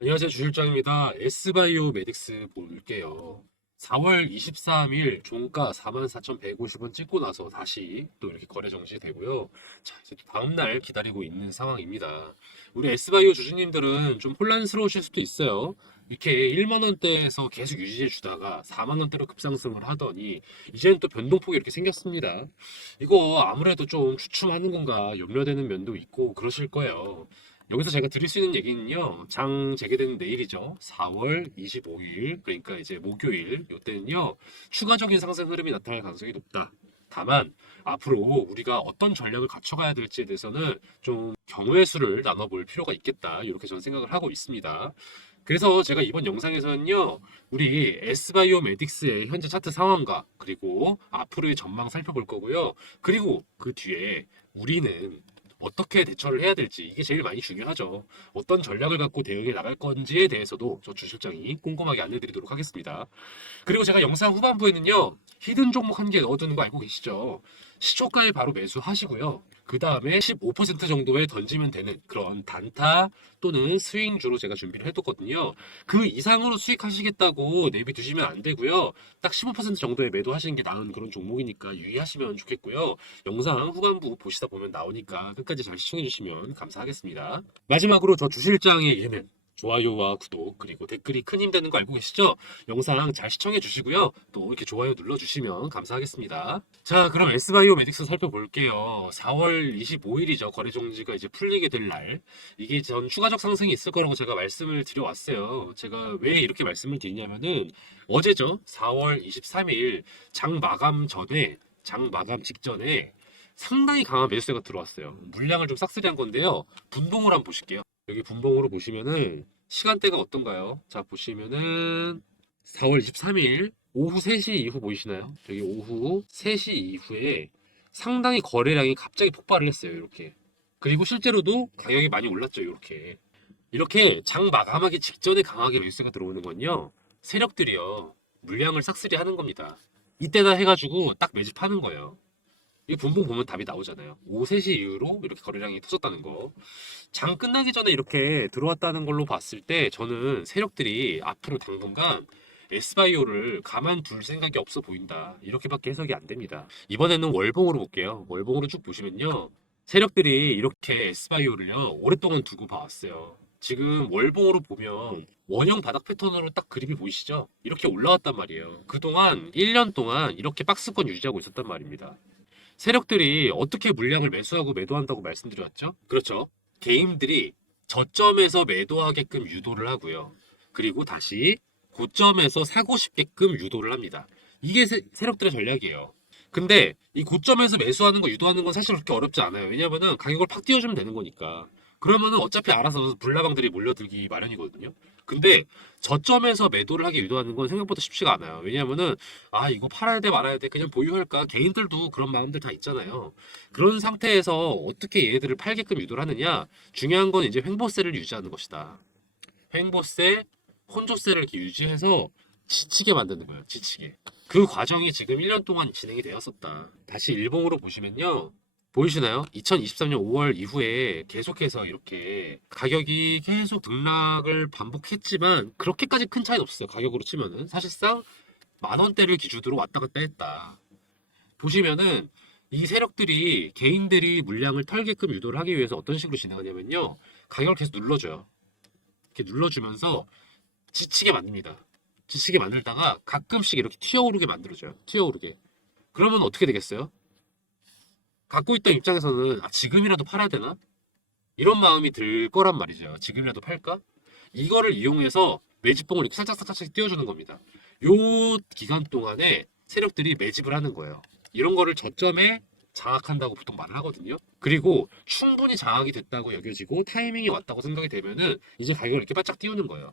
안녕하세요. 주실장입니다. S바이오 메딕스 볼게요. 4월 23일 종가 44,150원 찍고 나서 다시 또 이렇게 거래 정지되고요. 자, 이제 또 다음날 기다리고 있는 상황입니다. 우리 S바이오 주주님들은 좀 혼란스러우실 수도 있어요. 이렇게 1만 원대에서 계속 유지해 주다가 4만 원대로 급상승을 하더니 이제는 또 변동폭이 이렇게 생겼습니다. 이거 아무래도 좀 주춤하는 건가 염려되는 면도 있고 그러실 거예요. 여기서 제가 드릴 수 있는 얘기는요, 장 재개되는 내일이죠. 4월 25일, 그러니까 이제 목요일, 이때는요, 추가적인 상승 흐름이 나타날 가능성이 높다. 다만, 앞으로 우리가 어떤 전략을 갖춰가야 될지에 대해서는 좀 경우의 수를 나눠볼 필요가 있겠다. 이렇게 저는 생각을 하고 있습니다. 그래서 제가 이번 영상에서는요, 우리 S바이오 메딕스의 현재 차트 상황과 그리고 앞으로의 전망 살펴볼 거고요. 그리고 그 뒤에 우리는 어떻게 대처를 해야 될지 이게 제일 많이 중요하죠. 어떤 전략을 갖고 대응해 나갈 건지에 대해서도 저 주실장이 꼼꼼하게 안내드리도록 하겠습니다. 그리고 제가 영상 후반부에는요, 히든 종목 한 개 넣어두는 거 알고 계시죠? 시초가에 바로 매수하시고요. 그 다음에 15% 정도에 던지면 되는 그런 단타 또는 스윙주로 제가 준비를 해뒀거든요. 그 이상으로 수익하시겠다고 내비두시면 안 되고요. 딱 15% 정도에 매도하시는 게 나은 그런 종목이니까 유의하시면 좋겠고요. 영상 후반부 보시다 보면 나오니까 끝까지 잘 시청해주시면 감사하겠습니다. 마지막으로 저 주실장의 예는 좋아요와 구독 그리고 댓글이 큰 힘 되는 거 알고 계시죠? 영상 잘 시청해 주시고요. 또 이렇게 좋아요 눌러주시면 감사하겠습니다. 자, 그럼 S바이오 메딕스 살펴볼게요. 4월 25일이죠. 거래 정지가 이제 풀리게 될 날. 이게 전 추가적 상승이 있을 거라고 제가 말씀을 드려왔어요. 제가 왜 이렇게 말씀을 드리냐면은 어제죠. 4월 23일 장 마감 전에, 장 마감 직전에 상당히 강한 매수세가 들어왔어요. 물량을 좀 싹쓸이한 건데요. 분봉을 한번 보실게요. 여기 분봉으로 보시면은 시간대가 어떤가요? 자, 보시면은 4월 23일 오후 3시 이후 보이시나요? 여기 오후 3시 이후에 상당히 거래량이 갑자기 폭발을 했어요. 이렇게. 그리고 실제로도 가격이 많이 올랐죠. 이렇게. 이렇게 장 마감하기 직전에 강하게 매수세가 들어오는 건요. 세력들이요. 물량을 싹쓸이 하는 겁니다. 이때다 해가지고 딱 매집하는 거예요. 이 분봉 보면 답이 나오잖아요. 오후 3시 이후로 이렇게 거래량이 터졌다는 거. 장 끝나기 전에 이렇게 들어왔다는 걸로 봤을 때 저는 세력들이 앞으로 당분간 S바이오를 가만둘 생각이 없어 보인다. 이렇게밖에 해석이 안 됩니다. 이번에는 월봉으로 볼게요. 월봉으로 쭉 보시면요. 세력들이 이렇게 S바이오를요, 오랫동안 두고 봐왔어요. 지금 월봉으로 보면 원형 바닥 패턴으로 딱 그림이 보이시죠? 이렇게 올라왔단 말이에요. 그동안 1년 동안 이렇게 박스권 유지하고 있었단 말입니다. 세력들이 어떻게 물량을 매수하고 매도한다고 말씀드렸죠? 그렇죠. 개인들이 저점에서 매도하게끔 유도를 하고요. 그리고 다시 고점에서 사고 싶게끔 유도를 합니다. 이게 세력들의 전략이에요. 근데 이 고점에서 매수하는 거 유도하는 건 사실 그렇게 어렵지 않아요. 왜냐면은 가격을 팍 띄워주면 되는 거니까. 그러면은 어차피 알아서 불나방들이 몰려들기 마련이거든요. 근데 저점에서 매도를 하게 유도하는 건 생각보다 쉽지가 않아요. 왜냐면은 아 이거 팔아야 돼 말아야 돼 그냥 보유할까 개인들도 그런 마음들 다 있잖아요. 그런 상태에서 어떻게 얘네들을 팔게끔 유도를 하느냐 중요한 건 이제 횡보세를 유지하는 것이다. 횡보세, 혼조세를 이렇게 유지해서 지치게 만드는 거예요. 지치게. 그 과정이 지금 1년 동안 진행이 되었었다. 다시 일봉으로 보시면요. 보이시나요? 2023년 5월 이후에 계속해서 이렇게 가격이 계속 등락을 반복했지만 그렇게까지 큰 차이는 없어요. 가격으로 치면은 사실상 만 원대를 기준으로 왔다 갔다 했다. 보시면은 이 세력들이 개인들이 물량을 털게끔 유도를 하기 위해서 어떤 식으로 진행하냐면요. 가격을 계속 눌러줘요. 이렇게 눌러주면서 지치게 만듭니다. 지치게 만들다가 가끔씩 이렇게 튀어오르게 만들어줘요. 튀어오르게. 그러면 어떻게 되겠어요? 갖고 있던 입장에서는 아, 지금이라도 팔아야 되나? 이런 마음이 들 거란 말이죠. 지금이라도 팔까? 이거를 이용해서 매집봉을 이렇게 살짝살짝 띄워주는 겁니다. 요 기간 동안에 세력들이 매집을 하는 거예요. 이런 거를 저점에 장악한다고 보통 말을 하거든요. 그리고 충분히 장악이 됐다고 여겨지고 타이밍이 왔다고 생각이 되면은 이제 가격을 이렇게 바짝 띄우는 거예요.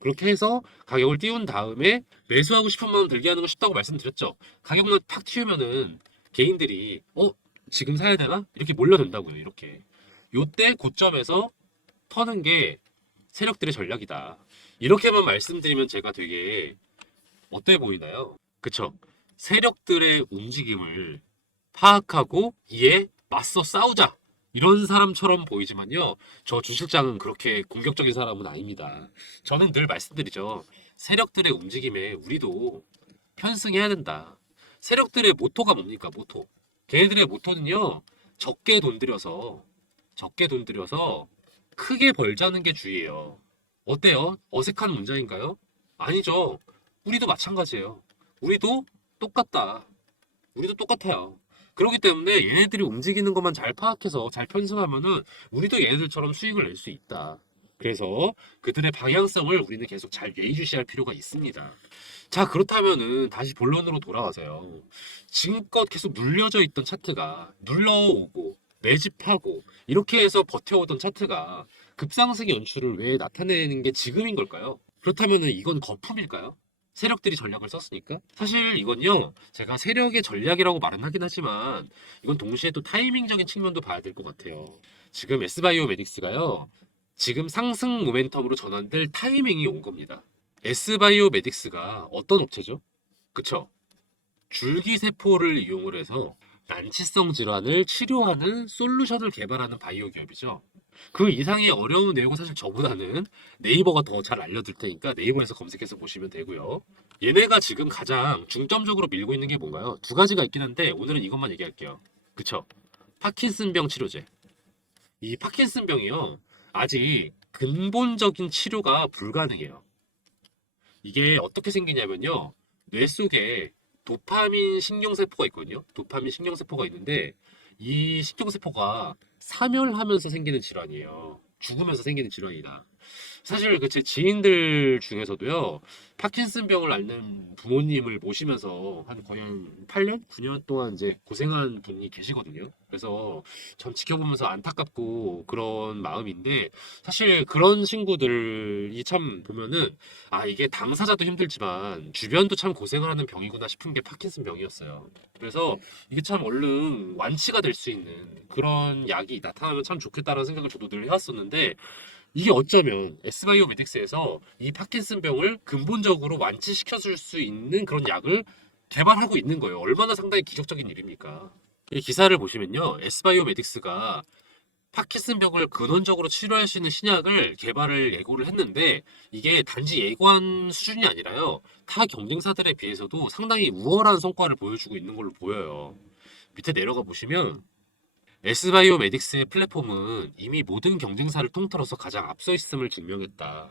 그렇게 해서 가격을 띄운 다음에 매수하고 싶은 마음 들게 하는 건 쉽다고 말씀드렸죠. 가격만 팍 튀우면은 개인들이 지금 사야 되나? 이렇게 몰려든다고요. 이렇게. 요때 고점에서 터는 게 세력들의 전략이다. 이렇게만 말씀드리면 제가 되게 어때 보이나요? 그쵸? 세력들의 움직임을 파악하고 이에 맞서 싸우자. 이런 사람처럼 보이지만요. 저 주실장은 그렇게 공격적인 사람은 아닙니다. 저는 늘 말씀드리죠. 세력들의 움직임에 우리도 편승해야 된다. 세력들의 모토가 뭡니까? 모토. 걔네들의 모토는요. 적게 돈 들여서 적게 돈 들여서 크게 벌자는 게 주의예요. 어때요? 어색한 문장인가요? 아니죠. 우리도 마찬가지예요. 우리도 똑같다. 우리도 똑같아요. 그렇기 때문에 얘네들이 움직이는 것만 잘 파악해서 잘 편성하면은 우리도 얘네들처럼 수익을 낼 수 있다. 그래서 그들의 방향성을 우리는 계속 잘 예의주시할 필요가 있습니다. 자, 그렇다면은 다시 본론으로 돌아와서요. 지금껏 계속 눌려져 있던 차트가 눌러오고 매집하고 이렇게 해서 버텨오던 차트가 급상승 연출을 왜 나타내는 게 지금인 걸까요? 그렇다면은 이건 거품일까요? 세력들이 전략을 썼으니까? 사실 이건요, 제가 세력의 전략이라고 말은 하긴 하지만, 이건 동시에 또 타이밍적인 측면도 봐야 될 것 같아요. 지금 S바이오메딕스가요, 지금 상승 모멘텀으로 전환될 타이밍이 온 겁니다. S바이오메딕스가 어떤 업체죠? 그쵸? 줄기세포를 이용을 해서 난치성 질환을 치료하는 솔루션을 개발하는 바이오 기업이죠. 그 이상의 어려운 내용은 사실 저보다는 네이버가 더 잘 알려줄 테니까 네이버에서 검색해서 보시면 되고요. 얘네가 지금 가장 중점적으로 밀고 있는 게 뭔가요? 두 가지가 있긴 한데 오늘은 이것만 얘기할게요. 그쵸? 파킨슨병 치료제. 이 파킨슨병이요. 아직 근본적인 치료가 불가능해요. 이게 어떻게 생기냐면요. 뇌 속에 도파민 신경세포가 있거든요. 도파민 신경세포가 있는데 이 신경세포가 사멸하면서 생기는 질환이에요. 죽으면서 생기는 질환이다. 사실 그 제 지인들 중에서도요, 파킨슨병을 앓는 부모님을 모시면서 한 거의 한 8년? 9년 동안 이제 고생한 분이 계시거든요. 그래서 전 지켜보면서 안타깝고 그런 마음인데, 사실 그런 친구들이 참 보면은, 아, 이게 당사자도 힘들지만, 주변도 참 고생을 하는 병이구나 싶은 게 파킨슨병이었어요. 그래서 이게 참 얼른 완치가 될 수 있는 그런 약이 나타나면 참 좋겠다라는 생각을 저도 늘 해왔었는데, 이게 어쩌면 S바이오메딕스에서 이 파킨슨병을 근본적으로 완치시켜줄 수 있는 그런 약을 개발하고 있는 거예요. 얼마나 상당히 기적적인 일입니까? 이 기사를 보시면요. S바이오메딕스가 파킨슨병을 근원적으로 치료할 수 있는 신약을 개발을 예고를 했는데 이게 단지 예고한 수준이 아니라요. 타 경쟁사들에 비해서도 상당히 우월한 성과를 보여주고 있는 걸로 보여요. 밑에 내려가 보시면 S바이오메딕스의 플랫폼은 이미 모든 경쟁사를 통틀어서 가장 앞서 있음을 증명했다.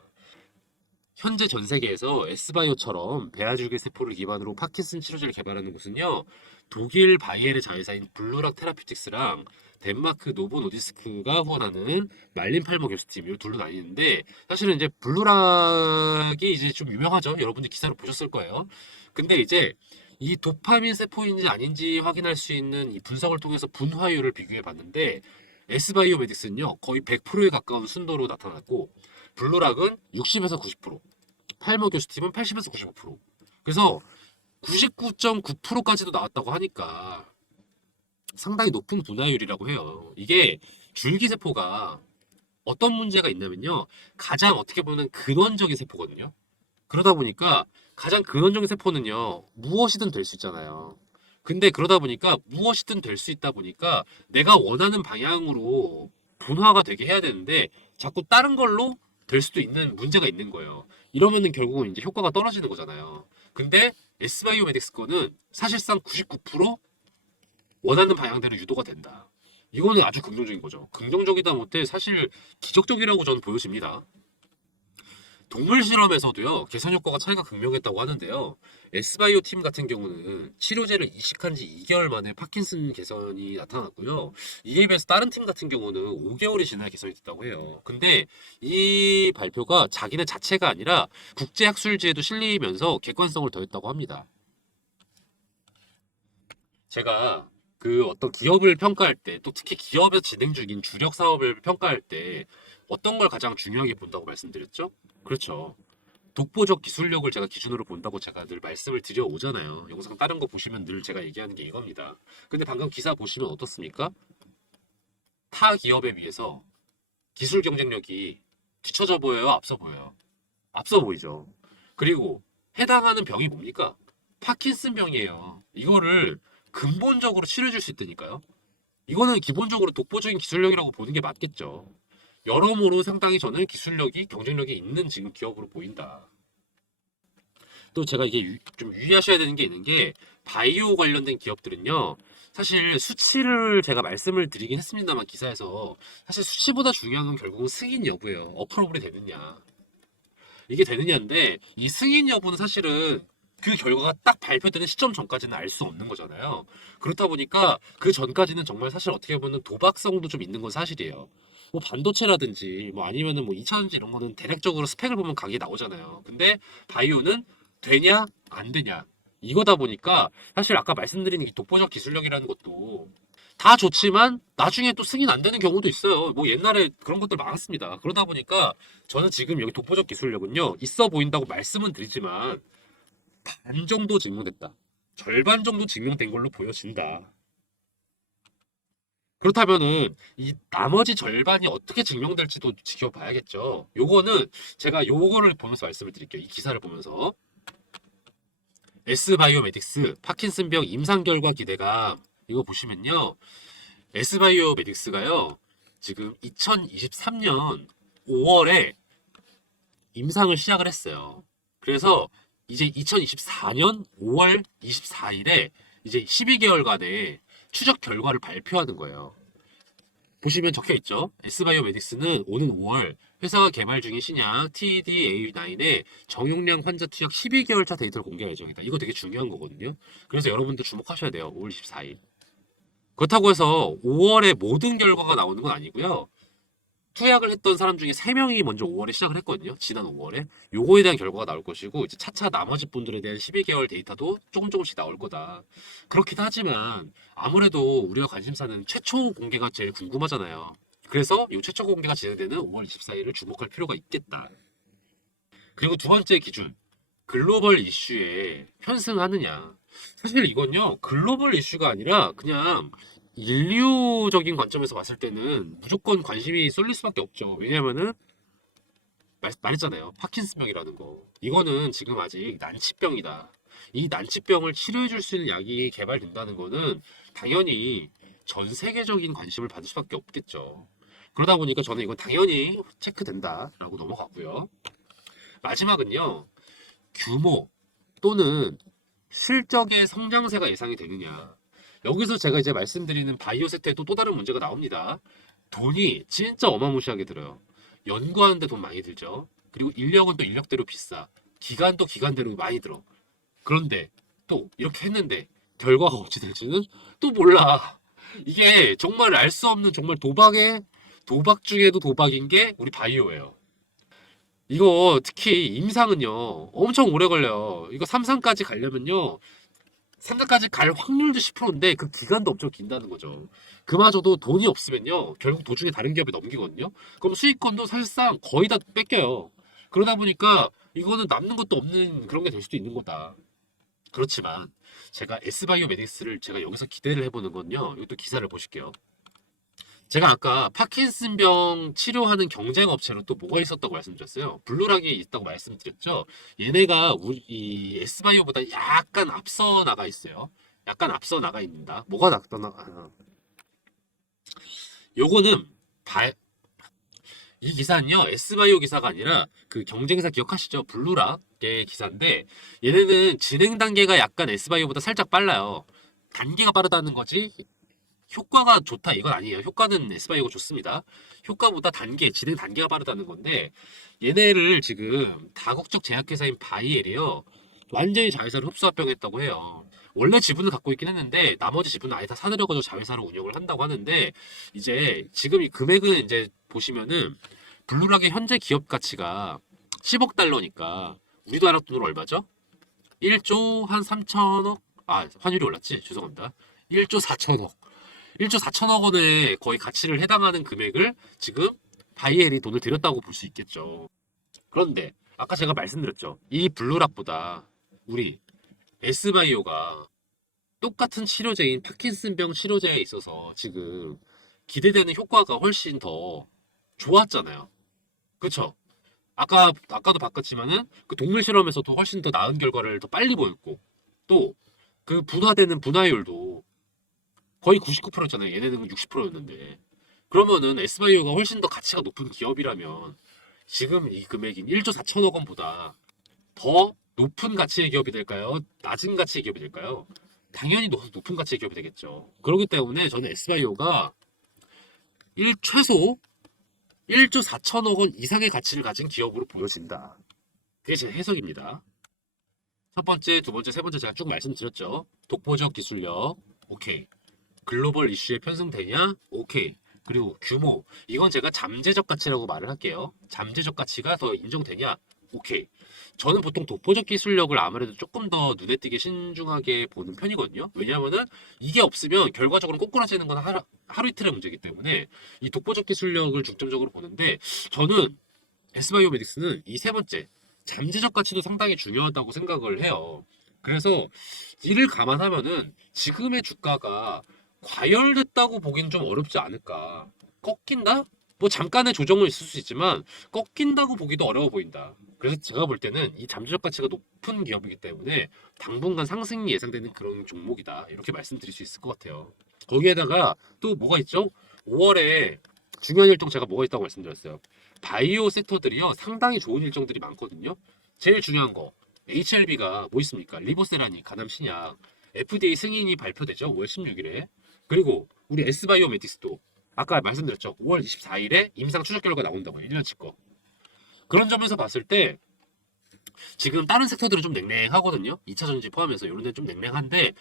현재 전 세계에서 S바이오처럼 배아줄기 세포를 기반으로 파킨슨 치료제를 개발하는 곳은요, 독일 바이에르 자회사인 블루락 테라피틱스랑 덴마크 노보 노디스크가 후원하는 말린 팔머 교수팀이 둘로 나뉘는데, 사실은 이제 블루락이 이제 좀 유명하죠. 여러분들 기사를 보셨을 거예요. 근데 이제 이 도파민 세포인지 아닌지 확인할 수 있는 이 분석을 통해서 분화율을 비교해 봤는데, S바이오메딕스는요, 거의 100%에 가까운 순도로 나타났고, 블루락은 60에서 90%, 팔머 교수팀은 80에서 95%. 그래서 99.9%까지도 나왔다고 하니까 상당히 높은 분화율이라고 해요. 이게 줄기세포가 어떤 문제가 있냐면요. 가장 어떻게 보면 근원적인 세포거든요. 그러다 보니까 가장 근원적인 세포는요. 무엇이든 될 수 있잖아요. 근데 그러다 보니까 무엇이든 될 수 있다 보니까 내가 원하는 방향으로 분화가 되게 해야 되는데 자꾸 다른 걸로 될 수도 있는 문제가 있는 거예요. 이러면은 결국은 이제 효과가 떨어지는 거잖아요. 근데 S바이오메딕스 거는 사실상 99% 원하는 방향대로 유도가 된다. 이거는 아주 긍정적인 거죠. 긍정적이다 못해 사실 기적적이라고 저는 보여집니다. 동물 실험에서도요, 개선 효과가 차이가 극명했다고 하는데요. S바이오 팀 같은 경우는 치료제를 이식한 지 2개월 만에 파킨슨 개선이 나타났고요. 이에 비해서 다른 팀 같은 경우는 5개월이 지나야 개선이 됐다고 해요. 근데 이 발표가 자기네 자체가 아니라 국제학술지에도 실리면서 객관성을 더했다고 합니다. 제가 그 어떤 기업을 평가할 때, 또 특히 기업에서 진행 중인 주력 사업을 평가할 때 어떤 걸 가장 중요하게 본다고 말씀드렸죠? 그렇죠. 독보적 기술력을 제가 기준으로 본다고 제가 늘 말씀을 드려오잖아요. 영상 다른 거 보시면 늘 제가 얘기하는 게 이겁니다. 근데 방금 기사 보시면 어떻습니까? 타 기업에 비해서 기술 경쟁력이 뒤처져 보여요? 앞서 보여요? 앞서 보이죠. 그리고 해당하는 병이 뭡니까? 파킨슨 병이에요. 이거를 근본적으로 치료해 줄 수 있다니까요. 이거는 기본적으로 독보적인 기술력이라고 보는 게 맞겠죠. 여러모로 상당히 저는 기술력이 경쟁력이 있는 지금 기업으로 보인다. 또 제가 이게 좀 유의하셔야 되는 게 있는 게 바이오 관련된 기업들은요. 사실 수치를 제가 말씀을 드리긴 했습니다만 기사에서 사실 수치보다 중요한 건 결국은 승인 여부예요. 어프로블이 되느냐. 이게 되느냐인데 이 승인 여부는 사실은 그 결과가 딱 발표되는 시점 전까지는 알 수 없는 거잖아요. 그렇다 보니까 그 전까지는 정말 사실 어떻게 보면 도박성도 좀 있는 건 사실이에요. 뭐 반도체라든지 뭐 아니면은 뭐 2차전지 이런 거는 대략적으로 스펙을 보면 각이 나오잖아요. 근데 바이오는 되냐 안 되냐 이거다 보니까 사실 아까 말씀드린 이 독보적 기술력이라는 것도 다 좋지만 나중에 또 승인 안 되는 경우도 있어요. 뭐 옛날에 그런 것들 많았습니다. 그러다 보니까 저는 지금 여기 독보적 기술력은요 있어 보인다고 말씀은 드리지만 반 정도 증명됐다. 절반 정도 증명된 걸로 보여진다. 그렇다면은 이 나머지 절반이 어떻게 증명될지도 지켜봐야겠죠. 요거는 제가 요거를 보면서 말씀을 드릴게요. 이 기사를 보면서 S바이오메딕스 파킨슨병 임상 결과 기대감 이거 보시면요. S바이오메딕스가요. 지금 2023년 5월에 임상을 시작을 했어요. 그래서 이제 2024년 5월 24일에 이제 12개월간의 추적 결과를 발표하는 거예요. 보시면 적혀 있죠. S바이오메딕스는 오는 5월 회사가 개발 중인 신약 TDA9의 정용량 환자 투약 12개월 차 데이터를 공개할 예정이다. 이거 되게 중요한 거거든요. 그래서 여러분들 주목하셔야 돼요. 5월 24일. 그렇다고 해서 5월에 모든 결과가 나오는 건 아니고요. 투약을 했던 사람 중에 3명이 먼저 5월에 시작을 했거든요. 지난 5월에. 요거에 대한 결과가 나올 것이고 이제 차차 나머지 분들에 대한 12개월 데이터도 조금 조금씩 나올 거다. 그렇긴 하지만 아무래도 우리가 관심사는 최초 공개가 제일 궁금하잖아요. 그래서 이 최초 공개가 진행되는 5월 24일을 주목할 필요가 있겠다. 그리고 두 번째 기준. 글로벌 이슈에 편승하느냐. 사실 이건요, 글로벌 이슈가 아니라 그냥 인류적인 관점에서 봤을 때는 무조건 관심이 쏠릴 수밖에 없죠. 왜냐면은 말했잖아요. 파킨슨병이라는 거. 이거는 지금 아직 난치병이다. 이 난치병을 치료해 줄 수 있는 약이 개발된다는 거는 당연히 전 세계적인 관심을 받을 수밖에 없겠죠. 그러다 보니까 저는 이건 당연히 체크된다라고 넘어가고요. 마지막은요. 규모 또는 실적의 성장세가 예상이 되느냐. 여기서 제가 이제 말씀드리는 바이오세트에도 또 다른 문제가 나옵니다. 돈이 진짜 어마무시하게 들어요. 연구하는데 돈 많이 들죠. 그리고 인력은 또 인력대로 비싸. 기간도 기간대로 많이 들어. 그런데 또 이렇게 했는데 결과가 어찌 될지는 또 몰라. 이게 정말 알 수 없는 정말 도박 중에도 도박인 게 우리 바이오예요. 이거 특히 임상은요 엄청 오래 걸려요. 이거 3상까지 가려면요 3상까지 갈 확률도 10%인데 그 기간도 엄청 긴다는 거죠. 그마저도 돈이 없으면요 결국 도중에 다른 기업에 넘기거든요. 그럼 수익권도 사실상 거의 다 뺏겨요. 그러다 보니까 이거는 남는 것도 없는 그런 게 될 수도 있는 거다. 그렇지만 제가 S바이오메딕스를 제가 여기서 기대를 해보는 건요. 이것도 기사를 보실게요. 제가 아까 파킨슨병 치료하는 경쟁 업체로 또 뭐가 있었다고 말씀드렸어요. 블루락이 있다고 말씀드렸죠. 얘네가 우리 이 S바이오보다 약간 앞서 나가 있어요. 약간 앞서 나가 있는다. 뭐가 앞서 나가? 요거는 이 기사는요, S바이오 기사가 아니라 그 경쟁사 기억하시죠? 블루락의 기사인데 얘네는 진행 단계가 약간 S바이오보다 살짝 빨라요. 단계가 빠르다는 거지 효과가 좋다 이건 아니에요. 효과는 S바이오가 좋습니다. 효과보다 진행 단계가 빠르다는 건데 얘네를 지금 다국적 제약회사인 바이엘이요. 완전히 자회사를 흡수합병했다고 해요. 원래 지분을 갖고 있긴 했는데 나머지 지분은 아예 다 사들여가지고 자회사로 운영을 한다고 하는데 이제 지금 이 금액은 이제 보시면은 블루락의 현재 기업 가치가 10억 달러니까 우리도 알아 돈으로 얼마죠? 1조 한 3천억? 아 환율이 올랐지? 죄송합니다. 1조 4천억. 1조 4천억 원의 거의 가치를 해당하는 금액을 지금 바이엘이 돈을 들였다고 볼 수 있겠죠. 그런데 아까 제가 말씀드렸죠. 이 블루락보다 우리 S바이오가 똑같은 치료제인 파킨슨병 치료제에 있어서 지금 기대되는 효과가 훨씬 더 좋았잖아요. 그쵸? 아까도 바꿨지만은 그 동물 실험에서도 훨씬 더 나은 결과를 더 빨리 보였고 또 그 분화되는 분화율도 거의 99%였잖아요. 얘네는 60%였는데. 그러면은 S바이오가 훨씬 더 가치가 높은 기업이라면 지금 이 금액인 1조 4천억 원보다 더 높은 가치의 기업이 될까요? 낮은 가치의 기업이 될까요? 당연히 높은 가치의 기업이 되겠죠. 그렇기 때문에 저는 S바이오가 최소 1조 4천억 원 이상의 가치를 가진 기업으로 보여진다. 그게 제 해석입니다. 첫 번째, 두 번째, 세 번째 제가 쭉 말씀드렸죠. 독보적 기술력, 오케이. 글로벌 이슈에 편승되냐? 오케이. 그리고 규모, 이건 제가 잠재적 가치라고 말을 할게요. 잠재적 가치가 더 인정되냐? 오케이. 저는 보통 독보적 기술력을 아무래도 조금 더 눈에 띄게 신중하게 보는 편이거든요. 왜냐하면은 이게 없으면 결과적으로 꼬꾸라지는 건 하루 이틀의 문제이기 때문에 이 독보적 기술력을 중점적으로 보는데 저는 S바이오메딕스는 이 세 번째 잠재적 가치도 상당히 중요하다고 생각을 해요. 그래서 이를 감안하면은 지금의 주가가 과열됐다고 보긴 좀 어렵지 않을까. 꺾인다? 뭐 잠깐의 조정은 있을 수 있지만 꺾인다고 보기도 어려워 보인다. 그래서 제가 볼 때는 이 잠재적 가치가 높은 기업이기 때문에 당분간 상승이 예상되는 그런 종목이다. 이렇게 말씀드릴 수 있을 것 같아요. 거기에다가 또 뭐가 있죠? 5월에 중요한 일정 제가 뭐가 있다고 말씀드렸어요. 바이오 섹터들이요 상당히 좋은 일정들이 많거든요. 제일 중요한 거 HLB가 뭐 있습니까? 리보세라니 간암 신약 FDA 승인이 발표되죠. 5월 16일에. 그리고 우리 S바이오메틱스도 아까 말씀드렸죠. 5월 24일에 임상 추적 결과 나온다고요. 1년치 거. 그런 점에서 봤을 때 지금 다른 섹터들은 좀 냉랭하거든요. 2차 전지 포함해서 이런 데는 좀 냉랭한데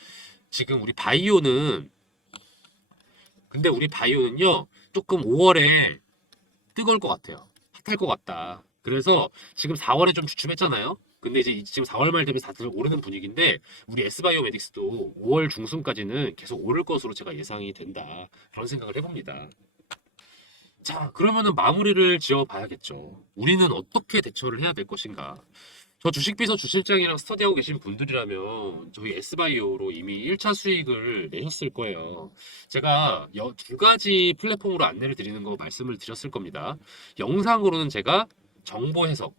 지금 우리 바이오는 근데 우리 바이오는요 조금 5월에 뜨거울 것 같아요. 핫할 것 같다. 그래서 지금 4월에 좀 주춤했잖아요. 근데 이제 지금 4월 말 되면 다들 오르는 분위기인데 우리 S바이오메딕스도 5월 중순까지는 계속 오를 것으로 제가 예상이 된다. 그런 생각을 해봅니다. 자, 그러면은 마무리를 지어 봐야겠죠. 우리는 어떻게 대처를 해야 될 것인가? 저 주식비서 주실장이랑 스터디하고 계신 분들이라면 저희 S바이오로 이미 1차 수익을 내셨을 거예요. 제가 두 가지 플랫폼으로 안내를 드리는 거 말씀을 드렸을 겁니다. 영상으로는 제가 정보 해석,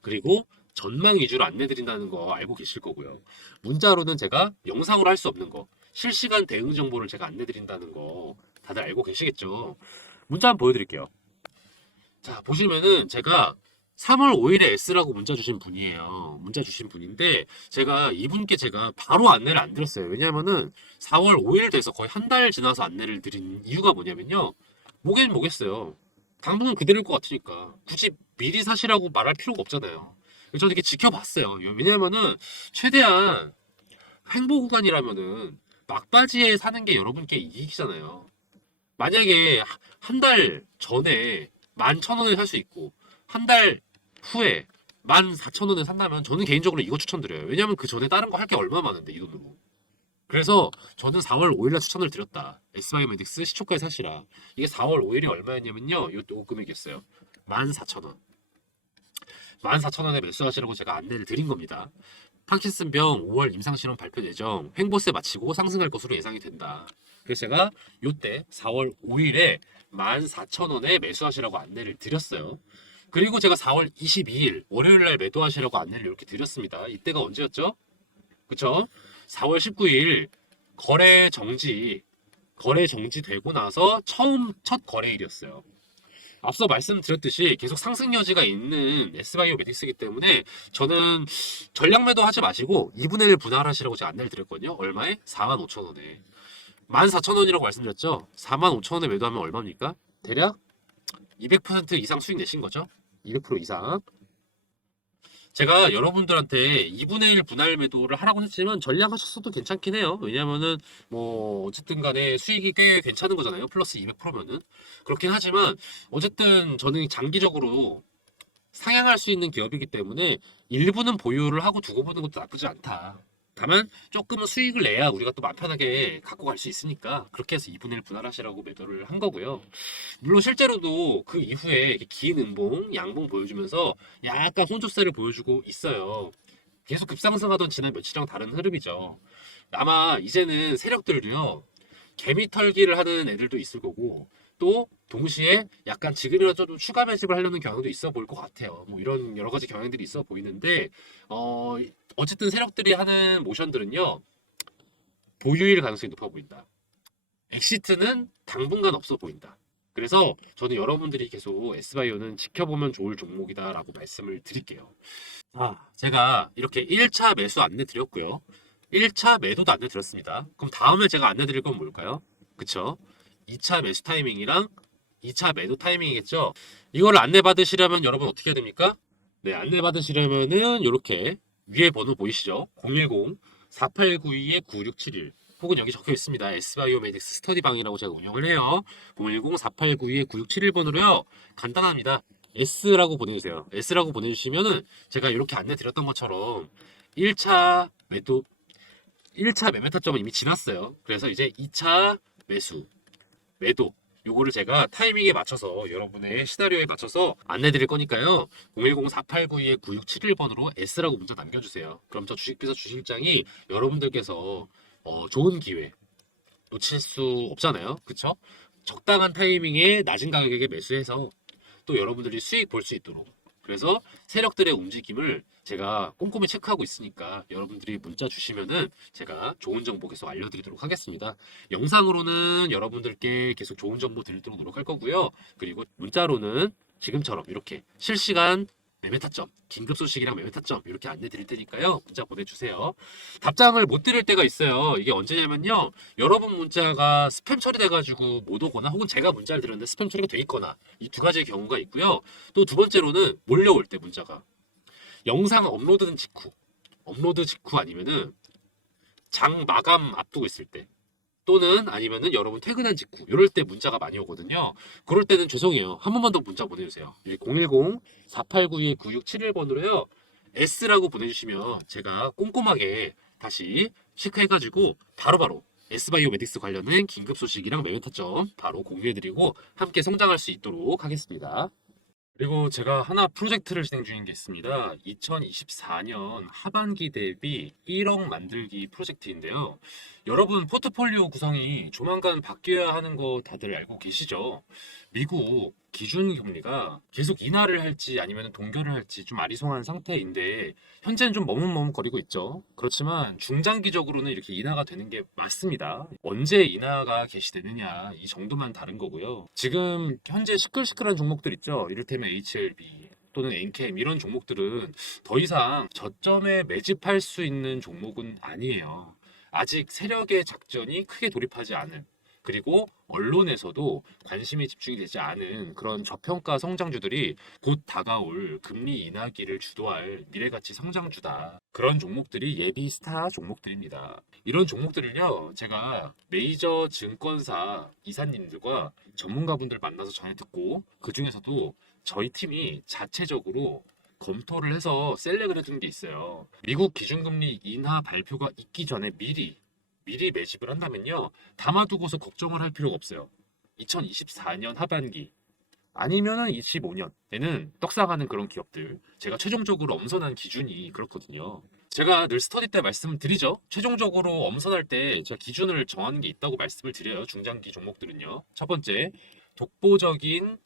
그리고 전망 위주로 안내 드린다는 거 알고 계실 거고요. 문자로는 제가 영상으로 할 수 없는 거, 실시간 대응 정보를 제가 안내 드린다는 거 다들 알고 계시겠죠? 문자 한번 보여드릴게요. 자, 보시면은 제가 3월 5일에 S라고 문자 주신 분이에요. 문자 주신 분인데 제가 이분께 제가 바로 안내를 안 드렸어요. 왜냐면은 4월 5일 돼서 거의 한 달 지나서 안내를 드린 이유가 뭐냐면요. 뭐긴 뭐겠어요. 당분간 그대로일 것 같으니까 굳이 미리 사시라고 말할 필요가 없잖아요. 그래서 저는 이렇게 지켜봤어요. 왜냐면은 최대한 행보 구간이라면은 막바지에 사는 게 여러분께 이익이잖아요. 만약에 한 달 전에 11,000원에 살 수 있고 한 달 후에 14,000원에 산다면 저는 개인적으로 이거 추천드려요. 왜냐면 그 전에 다른 거 할 게 얼마 많은데 이 돈으로. 그래서 저는 4월 5일날 추천을 드렸다. 엑스바이오메딕스 시초가에 사시라. 이게 4월 5일이 얼마였냐면요. 요 금액이었어요. 14,000원. 14,000원에 매수하시라고 제가 안내를 드린 겁니다. 파킨슨병 5월 임상실험 발표 예정 횡보세 마치고 상승할 것으로 예상이 된다. 그래서 제가 요때 4월 5일에 14,000원에 매수하시라고 안내를 드렸어요. 그리고 제가 4월 22일 월요일 날 매도하시라고 안내를 이렇게 드렸습니다. 이때가 언제였죠? 그쵸? 4월 19일 거래 정지되고 나서 첫 거래일이었어요. 앞서 말씀드렸듯이 계속 상승 여지가 있는 S바이오메딕스이기 때문에 저는 전량 매도하지 마시고 2분의 1 분할하시라고 제가 안내를 드렸거든요. 얼마에? 45,000원에. 14,000원이라고 말씀드렸죠. 45,000원에 매도하면 얼마입니까? 대략 200% 이상 수익 내신 거죠. 200% 이상. 제가 여러분들한테 2분의 1 분할 매도를 하라고 했지만 전량하셨어도 괜찮긴 해요. 왜냐면은 뭐 어쨌든 간에 수익이 꽤 괜찮은 거잖아요. 플러스 200%면은. 그렇긴 하지만 어쨌든 저는 장기적으로 상향할 수 있는 기업이기 때문에 일부는 보유를 하고 두고 보는 것도 나쁘지 않다. 다만 조금은 수익을 내야 우리가 또 마음 편하게 갖고 갈 수 있으니까 그렇게 해서 2분의 1 분할하시라고 매도를 한 거고요. 물론 실제로도 그 이후에 긴 음봉, 양봉 보여주면서 약간 혼조세를 보여주고 있어요. 계속 급상승하던 지난 며칠이랑 다른 흐름이죠. 아마 이제는 세력들도요. 개미털기를 하는 애들도 있을 거고 또 동시에 약간 지금이라도 좀 추가 매집을 하려는 경향도 있어 보일 것 같아요. 뭐 이런 여러 가지 경향들이 있어 보이는데 어쨌든 세력들이 하는 모션들은요. 보유일 가능성이 높아 보인다. 엑시트는 당분간 없어 보인다. 그래서 저는 여러분들이 계속 S바이오는 지켜보면 좋을 종목이다라고 말씀을 드릴게요. 제가 이렇게 1차 매수 안내 드렸고요. 1차 매도도 안내 드렸습니다. 그럼 다음에 제가 안내 드릴 건 뭘까요? 그쵸? 2차 매수 타이밍이랑 2차 매도 타이밍이겠죠? 이걸 안내 받으시려면 여러분 어떻게 해야 됩니까? 네, 안내 받으시려면은 이렇게 위에 번호 보이시죠? 010-4892-9671 혹은 여기 적혀 있습니다. S바이오메딕스 스터디방이라고 제가 운영을 해요. 010-4892-9671번으로요. 간단합니다. S라고 보내주세요. S라고 보내주시면은 제가 이렇게 안내 드렸던 것처럼 1차 매도, 1차 매매 타점은 이미 지났어요. 그래서 이제 2차 매수, 매도 요거를 제가 타이밍에 맞춰서 여러분의 시나리오에 맞춰서 안내 드릴 거니까요. 010-4892-9671번으로 S라고 문자 남겨주세요. 그럼 저 주식비서 주실장이 여러분들께서 좋은 기회 놓칠 수 없잖아요. 그쵸? 적당한 타이밍에 낮은 가격에 매수해서 또 여러분들이 수익 볼 수 있도록 그래서 세력들의 움직임을 제가 꼼꼼히 체크하고 있으니까 여러분들이 문자 주시면은 제가 좋은 정보 계속 알려드리도록 하겠습니다. 영상으로는 여러분들께 계속 좋은 정보 드리도록 노력할 거고요. 그리고 문자로는 지금처럼 이렇게 실시간 매매 타점, 긴급 소식이랑 매매 타점 이렇게 안내 드릴 테니까요. 문자 보내주세요. 답장을 못 드릴 때가 있어요. 이게 언제냐면요. 여러분 문자가 스팸 처리돼가지고 못 오거나 혹은 제가 문자를 드렸는데 스팸 처리가 돼 있거나 이 두 가지의 경우가 있고요. 또 두 번째로는 몰려올 때 문자가 영상 업로드 직후 아니면은 장 마감 앞두고 있을 때 또는 아니면은 여러분 퇴근한 직후 이럴 때 문자가 많이 오거든요. 그럴 때는 죄송해요. 한 번만 더 문자 보내주세요. 010-4892-9671번으로요. S라고 보내주시면 제가 꼼꼼하게 다시 체크해가지고 바로바로 S바이오메딕스 관련된 긴급 소식이랑 매매 타점 바로 공유해드리고 함께 성장할 수 있도록 하겠습니다. 그리고 제가 하나 프로젝트를 진행 중인 게 있습니다. 2024년 하반기 대비 1억 만들기 프로젝트인데요. 여러분 포트폴리오 구성이 조만간 바뀌어야 하는 거 다들 알고 계시죠? 미국 기준 금리가 계속 인하를 할지 아니면 동결을 할지 좀 아리송한 상태인데 현재는 좀 머뭇머뭇거리고 있죠. 그렇지만 중장기적으로는 이렇게 인하가 되는 게 맞습니다. 언제 인하가 개시되느냐 이 정도만 다른 거고요. 지금 현재 시끌시끌한 종목들 있죠. 이를테면 HLB 또는 NCAM 이런 종목들은 더 이상 저점에 매집할 수 있는 종목은 아니에요. 아직 세력의 작전이 크게 돌입하지 않은 그리고 언론에서도 관심이 집중이 되지 않은 그런 저평가 성장주들이 곧 다가올 금리 인하기를 주도할 미래가치 성장주다. 그런 종목들이 예비 스타 종목들입니다. 이런 종목들을요, 제가 메이저 증권사 이사님들과 전문가분들 만나서 전해 듣고 그 중에서도 저희 팀이 자체적으로 검토를 해서 셀렉을 해둔 게 있어요. 미국 기준금리 인하 발표가 있기 전에 미리 매집을 한다면요. 담아두고서 걱정을 할 필요가 없어요. 2024년 하반기 아니면은 25년에는 떡상하는 그런 기업들 제가 최종적으로 엄선한 기준이 그렇거든요. 제가 늘 스터디 때 말씀을 드리죠. 최종적으로 엄선할 때 제가 기준을 정하는 게 있다고 말씀을 드려요. 중장기 종목들은요. 첫 번째, 독보적인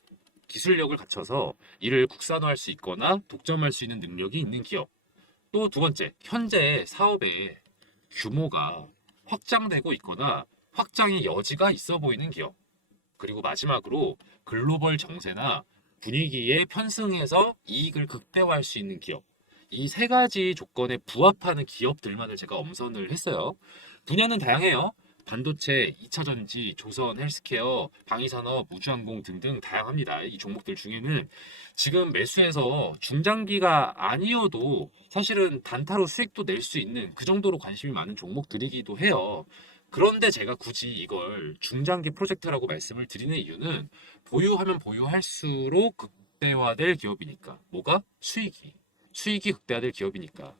기술력을 갖춰서 이를 국산화할 수 있거나 독점할 수 있는 능력이 있는 기업. 또 두 번째, 현재 사업의 규모가 확장되고 있거나 확장의 여지가 있어 보이는 기업. 그리고 마지막으로 글로벌 정세나 분위기에 편승해서 이익을 극대화할 수 있는 기업. 이 세 가지 조건에 부합하는 기업들만을 제가 엄선을 했어요. 분야는 다양해요. 반도체, 2차 전지, 조선, 헬스케어, 방위산업, 우주항공 등등 다양합니다. 이 종목들 중에는 지금 매수해서 중장기가 아니어도 사실은 단타로 수익도 낼 수 있는 그 정도로 관심이 많은 종목들이기도 해요. 그런데 제가 굳이 이걸 중장기 프로젝트라고 말씀을 드리는 이유는 보유하면 보유할수록 극대화될 기업이니까. 뭐가? 수익이 극대화될 기업이니까.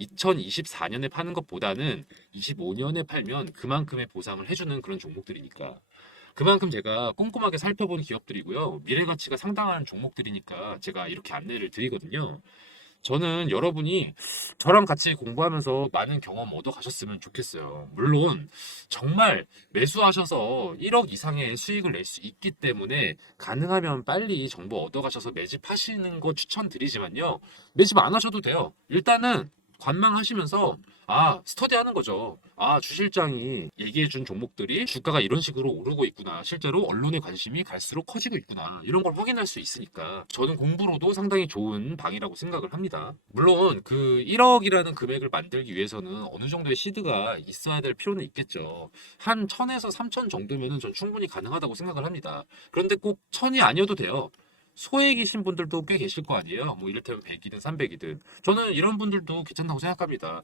2024년에 파는 것보다는 25년에 팔면 그만큼의 보상을 해주는 그런 종목들이니까. 그만큼 제가 꼼꼼하게 살펴본 기업들이고요. 미래 가치가 상당한 종목들이니까 제가 이렇게 안내를 드리거든요. 저는 여러분이 저랑 같이 공부하면서 많은 경험 얻어 가셨으면 좋겠어요. 물론 정말 매수하셔서 1억 이상의 수익을 낼 수 있기 때문에 가능하면 빨리 정보 얻어 가셔서 매집하시는 거 추천드리지만요. 매집 안 하셔도 돼요. 일단은 관망하시면서 스터디하는 거죠. 주 실장이 얘기해준 종목들이 주가가 이런 식으로 오르고 있구나. 실제로 언론의 관심이 갈수록 커지고 있구나. 이런 걸 확인할 수 있으니까 저는 공부로도 상당히 좋은 방이라고 생각을 합니다. 물론 그 1억이라는 금액을 만들기 위해서는 어느 정도의 시드가 있어야 될 필요는 있겠죠. 한 1000에서 3000 정도면은 전 충분히 가능하다고 생각을 합니다. 그런데 꼭 1000이 아니어도 돼요. 소액이신 분들도 꽤 계실 거 아니에요. 뭐 이를테면 100이든 300이든. 저는 이런 분들도 괜찮다고 생각합니다.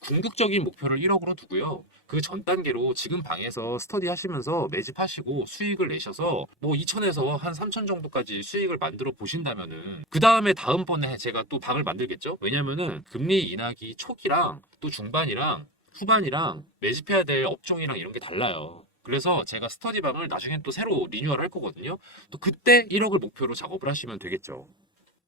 궁극적인 목표를 1억으로 두고요. 그 전 단계로 지금 방에서 스터디 하시면서 매집하시고 수익을 내셔서 뭐 2천에서 한 3천 정도까지 수익을 만들어 보신다면은 그 다음에 다음번에 제가 또 방을 만들겠죠? 왜냐면은 금리 인하기 초기랑 또 중반이랑 후반이랑 매집해야 될 업종이랑 이런 게 달라요. 그래서 제가 스터디방을 나중에 또 새로 리뉴얼 할 거거든요. 또 그때 1억을 목표로 작업을 하시면 되겠죠.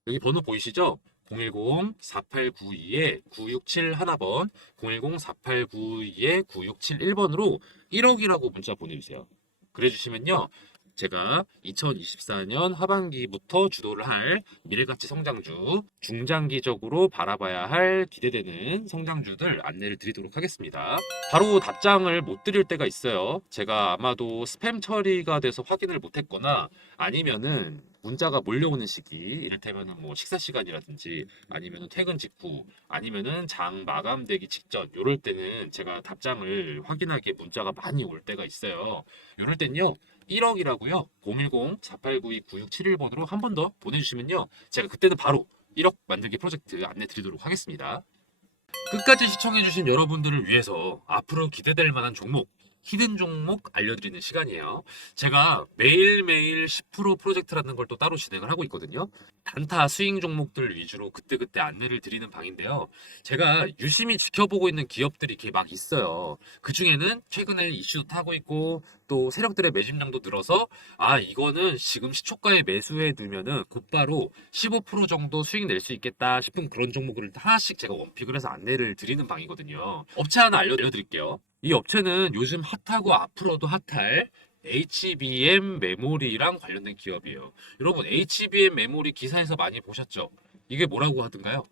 여기 번호 보이시죠? 010-4892-9671번, 010-4892-9671번으로 1억이라고 문자 보내주세요. 그래주시면요. 제가 2024년 하반기부터 주도를 할 미래가치 성장주, 중장기적으로 바라봐야 할 기대되는 성장주들 안내를 드리도록 하겠습니다. 바로 답장을 못 드릴 때가 있어요. 제가 아마도 스팸 처리가 돼서 확인을 못했거나 아니면은 문자가 몰려오는 시기, 이를테면은 뭐 식사 시간이라든지 아니면은 퇴근 직후 아니면은 장 마감되기 직전, 요럴 때는 제가 답장을 확인하기에 문자가 많이 올 때가 있어요. 요럴 땐요. 1억이라고요. 010-4892-9671번으로 한 번 더 보내주시면요. 제가 그때는 바로 1억 만들기 프로젝트 안내 드리도록 하겠습니다. 끝까지 시청해주신 여러분들을 위해서 앞으로 기대될 만한 종목, 히든 종목 알려드리는 시간이에요. 제가 매일매일 10% 프로젝트라는 걸 또 따로 진행을 하고 있거든요. 단타 스윙 종목들 위주로 그때그때 안내를 드리는 방인데요. 제가 유심히 지켜보고 있는 기업들이 이렇게 막 있어요. 그 중에는 최근에 이슈도 타고 있고 또 세력들의 매집량도 늘어서 이거는 지금 시초가에 매수해 두면은 곧바로 15% 정도 수익 낼 수 있겠다 싶은 그런 종목을 하나씩 제가 원픽을 해서 안내를 드리는 방이거든요. 업체 하나 알려드릴게요. 이 업체는 요즘 핫하고 앞으로도 핫할 HBM 메모리랑 관련된 기업이에요. 여러분, HBM 메모리 기사에서 많이 보셨죠? 이게 뭐라고 하던가요?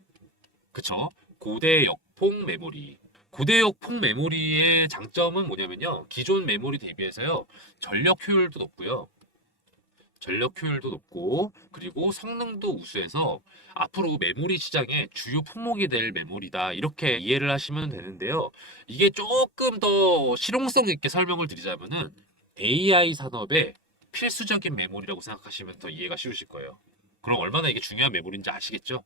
그쵸? 고대역폭 메모리. 고대역폭 메모리의 장점은 뭐냐면요. 기존 메모리 대비해서요. 전력 효율도 높고요. 그리고 성능도 우수해서 앞으로 메모리 시장의 주요 품목이 될 메모리다 이렇게 이해를 하시면 되는데요. 이게 조금 더 실용성 있게 설명을 드리자면은 AI 산업의 필수적인 메모리라고 생각하시면 더 이해가 쉬우실 거예요. 그럼 얼마나 이게 중요한 메모리인지 아시겠죠?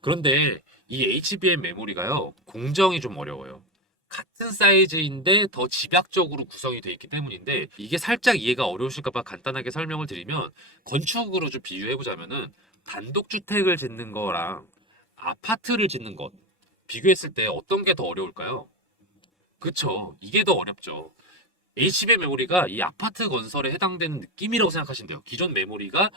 그런데 이 HBM 메모리가요, 공정이 좀 어려워요. 같은 사이즈인데 더 집약적으로 구성이 되어 있기 때문인데 이게 살짝 이해가 어려우실까봐 간단하게 설명을 드리면 건축으로 좀 비유해 보자면은 단독주택을 짓는 거랑 아파트를 짓는 것 비교했을 때 어떤 게 더 어려울까요? 그쵸. 이게 더 어렵죠. HBM 메모리가 이 아파트 건설에 해당되는 느낌이라고 생각하시면 돼요. 기존 메모리가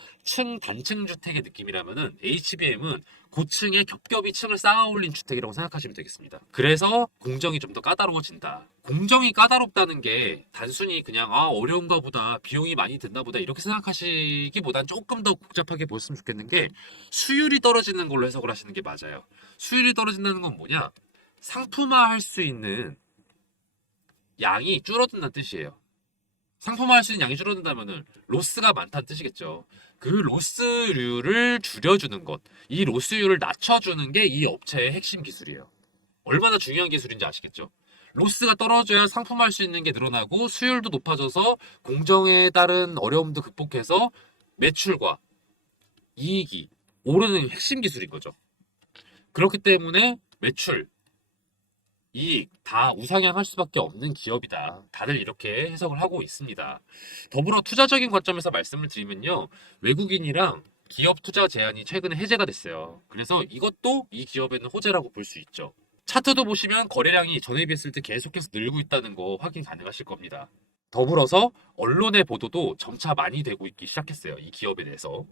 단층 주택의 느낌이라면은 HBM은 고층에 겹겹이 층을 쌓아 올린 주택이라고 생각하시면 되겠습니다. 그래서 공정이 좀 더 까다로워진다. 공정이 까다롭다는 게 단순히 그냥 어려운가 보다, 비용이 많이 든다 보다 이렇게 생각하시기보단 조금 더 복잡하게 보셨으면 좋겠는 게 수율이 떨어지는 걸로 해석을 하시는 게 맞아요. 수율이 떨어진다는 건 뭐냐? 상품화할 수 있는 양이 줄어든다는 뜻이에요. 상품화할 수 있는 양이 줄어든다면은 로스가 많다는 뜻이겠죠. 그 로스율을 줄여주는 것, 이 로스율을 낮춰주는 게 이 업체의 핵심 기술이에요. 얼마나 중요한 기술인지 아시겠죠? 로스가 떨어져야 상품화할 수 있는 게 늘어나고 수율도 높아져서 공정에 따른 어려움도 극복해서 매출과 이익이 오르는 핵심 기술인 거죠. 그렇기 때문에 매출, 이익 다 우상향할 수밖에 없는 기업이다. 다들 이렇게 해석을 하고 있습니다. 더불어 투자적인 관점에서 말씀을 드리면요. 외국인이랑 기업 투자 제한이 최근에 해제가 됐어요. 그래서 이것도 이 기업에는 호재라고 볼 수 있죠. 차트도 보시면 거래량이 전에 비했을 때 계속해서 늘고 있다는 거 확인 가능하실 겁니다. 더불어서 언론의 보도도 점차 많이 되고 있기 시작했어요. 이 기업에 대해서.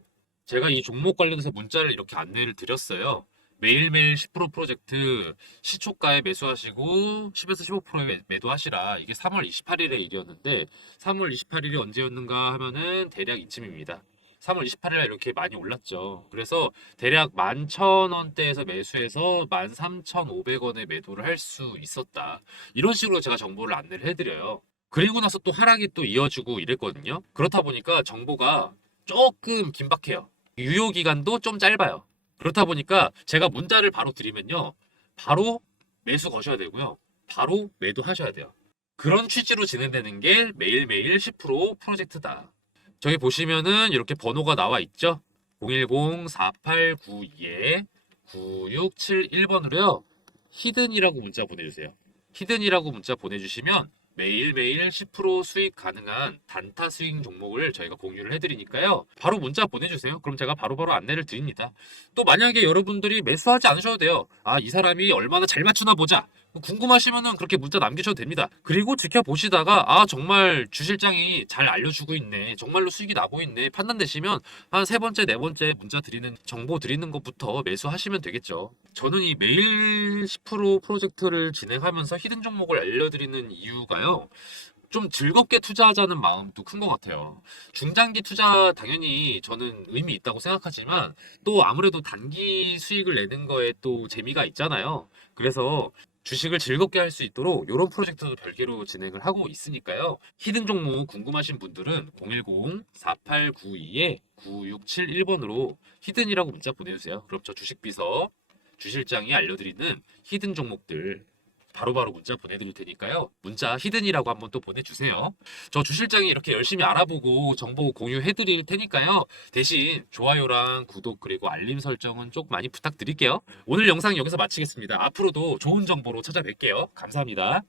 제가 이 종목 관련해서 문자를 이렇게 안내를 드렸어요. 매일매일 10% 프로젝트 시초가에 매수하시고 10에서 15%에 매도하시라. 이게 3월 28일의 일이었는데 3월 28일이 언제였는가 하면은 대략 이쯤입니다. 3월 28일 이렇게 많이 올랐죠. 그래서 대략 11,000원대에서 매수해서 13,500원에 매도를 할 수 있었다. 이런 식으로 제가 정보를 안내를 해드려요. 그리고 나서 또 하락이 또 이어지고 이랬거든요. 그렇다 보니까 정보가 조금 긴박해요. 유효 기간도 좀 짧아요. 그렇다 보니까 제가 문자를 바로 드리면요. 바로 매수 거셔야 되고요. 바로 매도하셔야 돼요. 그런 취지로 진행되는 게 매일매일 10% 프로젝트다. 저기 보시면은 이렇게 번호가 나와 있죠? 010-4892-9671번으로요. 히든이라고 문자 보내주세요. 히든이라고 문자 보내주시면 매일매일 10% 수익 가능한 단타 스윙 종목을 저희가 공유를 해드리니까요. 바로 문자 보내주세요. 그럼 제가 바로바로 안내를 드립니다. 또 만약에 여러분들이 매수하지 않으셔도 돼요. 아, 이 사람이 얼마나 잘 맞추나 보자. 궁금하시면은 그렇게 문자 남기셔도 됩니다. 그리고 지켜보시다가 아, 정말 주실장이 잘 알려주고 있네. 정말로 수익이 나고 있네. 판단되시면 한 세 번째, 네 번째 문자 드리는 정보 드리는 것부터 매수하시면 되겠죠. 저는 이 매일 10% 프로젝트를 진행하면서 히든 종목을 알려드리는 이유가요. 좀 즐겁게 투자하자는 마음도 큰 것 같아요. 중장기 투자 당연히 저는 의미 있다고 생각하지만 또 아무래도 단기 수익을 내는 거에 또 재미가 있잖아요. 그래서 주식을 즐겁게 할 수 있도록 이런 프로젝트도 별개로 진행을 하고 있으니까요. 히든 종목 궁금하신 분들은 010-4892-9671번으로 히든이라고 문자 보내주세요. 그럼 저 주식비서 주실장이 알려드리는 히든 종목들 바로바로 문자 보내드릴 테니까요. 문자 히든이라고 한번 또 보내주세요. 저 주실장이 이렇게 열심히 알아보고 정보 공유해드릴 테니까요. 대신 좋아요랑 구독 그리고 알림 설정은 좀 많이 부탁드릴게요. 오늘 영상 여기서 마치겠습니다. 앞으로도 좋은 정보로 찾아뵐게요. 감사합니다.